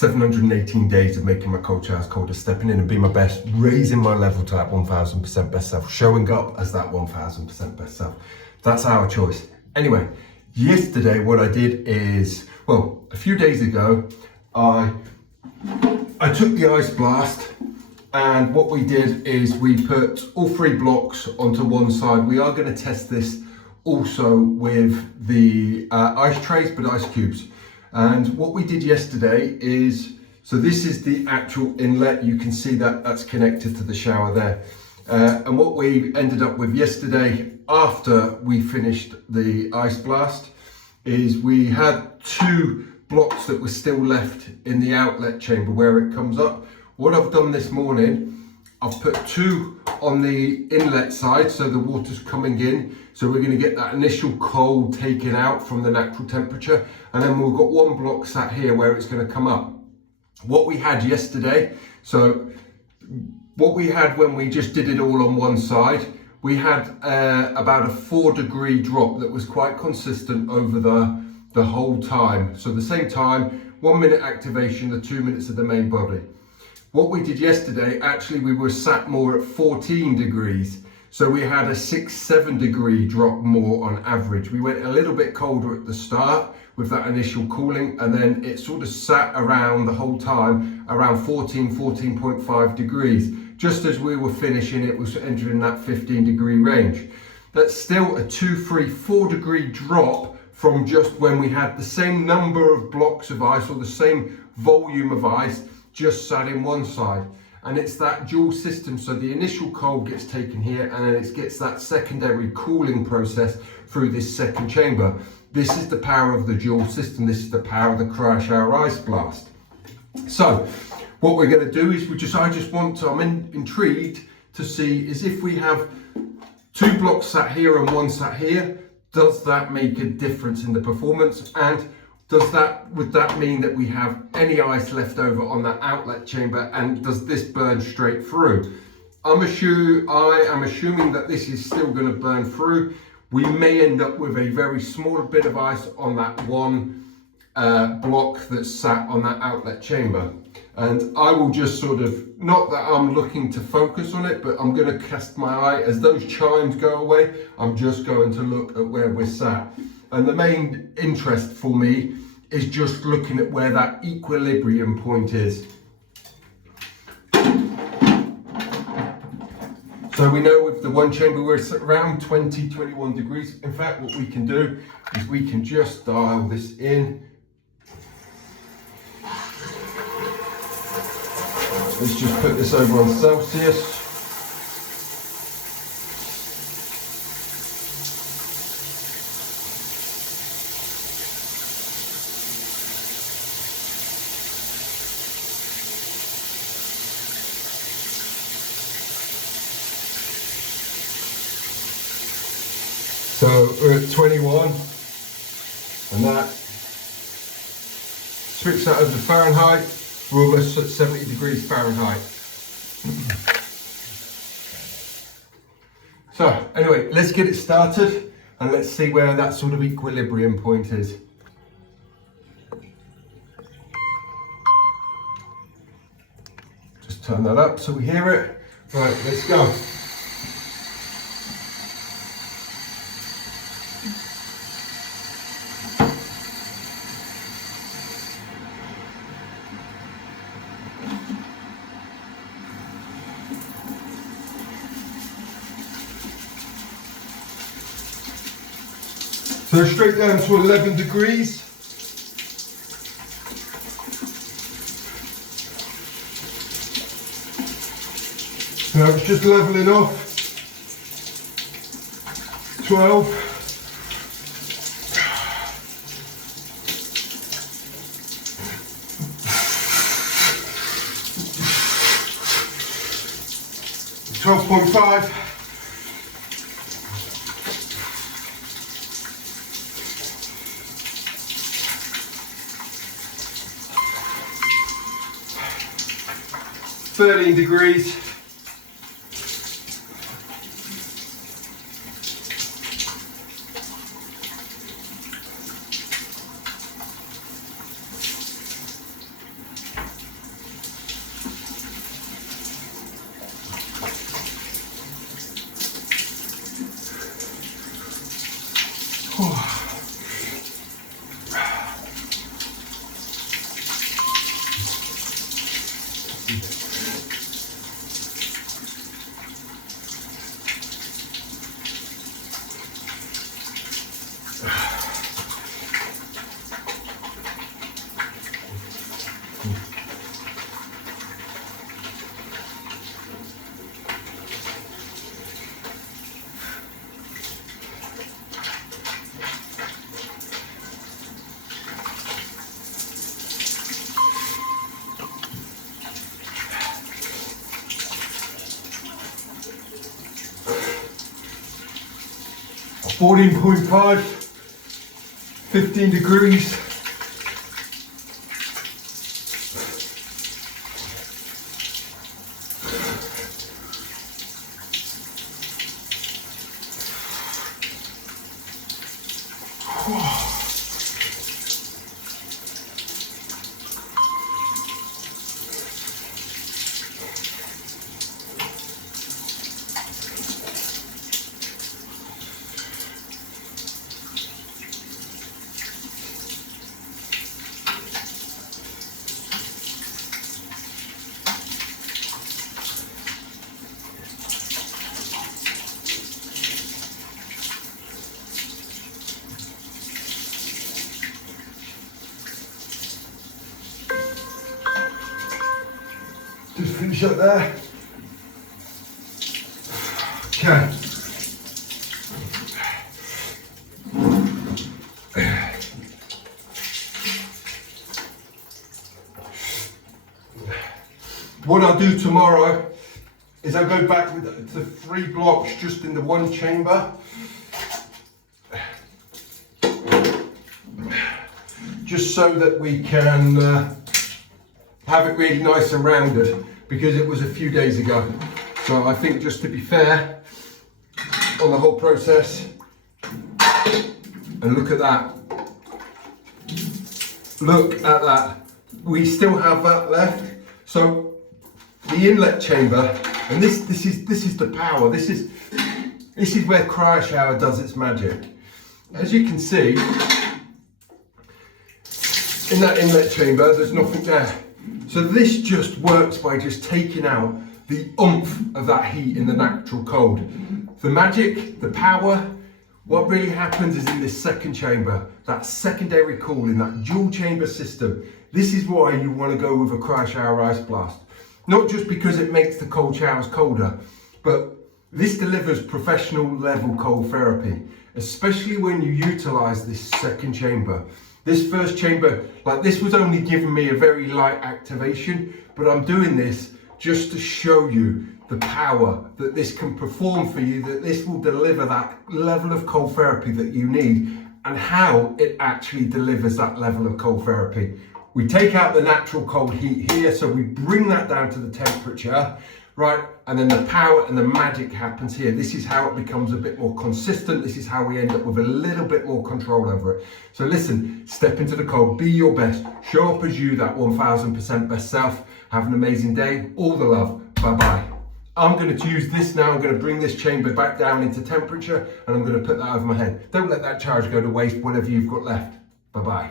718 days of making my cold showers colder, stepping in and being my best, raising my level to that 1000% best self, showing up as that 1000% best self. That's our choice. Anyway, yesterday what I did is, well, a few days ago, I took the Ice Blast, and what we did is we put all 3 blocks onto one side. We are going to test this also with the ice trays, but ice cubes. And what we did yesterday is, so this is the actual inlet. You can see that that's connected to the shower there. And what we ended up with yesterday after we finished the Ice Blast is we had 2 blocks that were still left in the outlet chamber where it comes up. What I've done this morning, I've put 2 on the inlet side, so the water's coming in. So we're going to get that initial cold taken out from the natural temperature. And then we've got 1 block sat here where it's going to come up. What we had yesterday, so what we had when we just did it all on one side, we had about a 4-degree drop that was quite consistent over the whole time. So the same time, 1 minute activation, the 2 minutes of the main body. What we did yesterday, actually we were sat more at 14 degrees. So we had a 6-7 degree drop more on average. We went a little bit colder at the start with that initial cooling, and then it sort of sat around the whole time around 14.5 degrees. Just as we were finishing, it was entering that 15 degree range. That's still a 2, 3, 4 degree drop from just when we had the same number of blocks of ice or the same volume of ice just sat in one side. And it's that dual system, so the initial cold gets taken here and then it gets that secondary cooling process through this second chamber. This is the power of the dual system. This is the power of the CryoShower Ice Blast. So what we're going to do is I'm intrigued to see is if we have 2 blocks sat here and 1 sat here, does that make a difference in the performance? And would that mean that we have any ice left over on that outlet chamber, and does this burn straight through? I am assuming that this is still going to burn through. We may end up with a very small bit of ice on that 1 block that's sat on that outlet chamber. And I will just sort of, not that I'm looking to focus on it, but I'm going to cast my eye. As those chimes go away, I'm just going to look at where we're sat. And the main interest for me is just looking at where that equilibrium point is. So we know with the 1 chamber we're around 20-21 degrees. In fact, what we can do is we can just dial this in. Let's just put this over on Celsius. So we're at 21, and that switch that over to Fahrenheit. We're almost at 70 degrees Fahrenheit. So anyway, let's get it started and let's see where that sort of equilibrium point is. Just turn that up so we hear it. Right, let's go. So straight down to 11 degrees. Now it's just leveling off. 12. $12.5. $13 degrees. $14.5, 15 degrees. Just finish up there. Okay. What I'll do tomorrow is I'll go back to 3 blocks just in the one chamber. Just so that we can have it really nice and rounded, because it was a few days ago. So I think, just to be fair on the whole process, and look at that. Look at that. We still have that left. So the inlet chamber, and this is the power. This is where CryoShower does its magic. As you can see, in that inlet chamber, there's nothing there. So this just works by just taking out the oomph of that heat in the natural cold. The magic, the power, what really happens is in this second chamber, that secondary cooling, that dual chamber system. This is why you want to go with a CryoShower Ice Blast. Not just because it makes the cold showers colder, but this delivers professional level cold therapy, especially when you utilize this second chamber. This first chamber, like this, was only giving me a very light activation, but I'm doing this just to show you the power that this can perform for you, that this will deliver that level of cold therapy that you need, and how it actually delivers that level of cold therapy. We take out the natural cold heat here, so we bring that down to the temperature, right? And then the power and the magic happens here. This is how it becomes a bit more consistent. This is how we end up with a little bit more control over it. So listen, step into the cold, be your best, show up as you, that 1000% best self. Have an amazing day. All the love. Bye-bye. I'm going to use this now. I'm going to bring this chamber back down into temperature, and I'm going to put that over my head. Don't let that charge go to waste, whatever you've got left. Bye-bye.